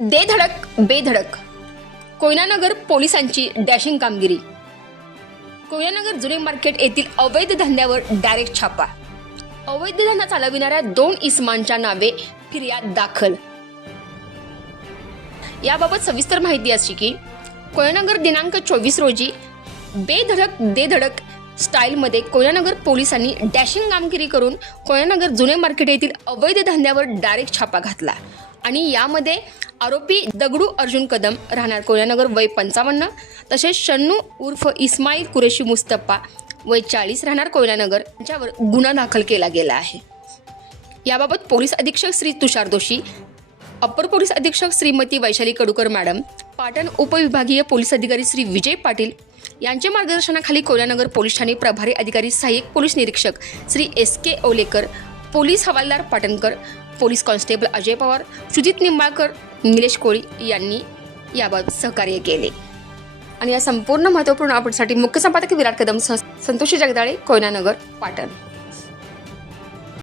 दे धडक बेधडक. कोयनानगर पोलिसांची डॅशिंग कामगिरी. कोयनानगर जुने मार्केट येथील अवैध धंद्यावर डायरेक्ट छापा. अवैध धंदा चालविणाऱ्या दोन इस्मांच्या नावे फिर्याद दाखल. याबाबत सविस्तर माहिती अशी की कोयनानगर दिनांक चोवीस रोजी बेधडक दे धडक स्टाईलमध्ये कोयनानगर पोलिसांनी डॅशिंग कामगिरी करून कोयनानगर जुने मार्केट येथील अवैध धंद्यावर डायरेक्ट छापा घातला. आणि यामध्ये आरोपी दगडू अर्जुन कदम राहणार कोल्यानगर वय पंचावन्न तसेच शन्नू उर्फ इस्माईल कुरेशी मुस्तफा वय चाळीस राहणार कोयनानगर यांच्यावर गुन्हा दाखल केला गेला आहे. याबाबत पोलीस अधीक्षक श्री तुषार दोषी अप्पर पोलीस अधीक्षक श्रीमती वैशाली कडूकर मॅडम पाटण उपविभागीय पोलीस अधिकारी श्री विजय पाटील यांच्या मार्गदर्शनाखाली कोयनानगर पोलीस ठाणे प्रभारी अधिकारी सहाय्यक पोलीस निरीक्षक Shri S K Olekar police हवालदार पाटणकर पोलीस कॉन्स्टेबल अजय पवार सुजित निंबाळकर निलेश कोळी यांनी याबाबत सहकार्य केले. आणि या संपूर्ण महत्त्वपूर्ण अपडेटसाठी मुख्य संपादक विराट कदम संतोषी जगदाळे कोयनानगर पाटण.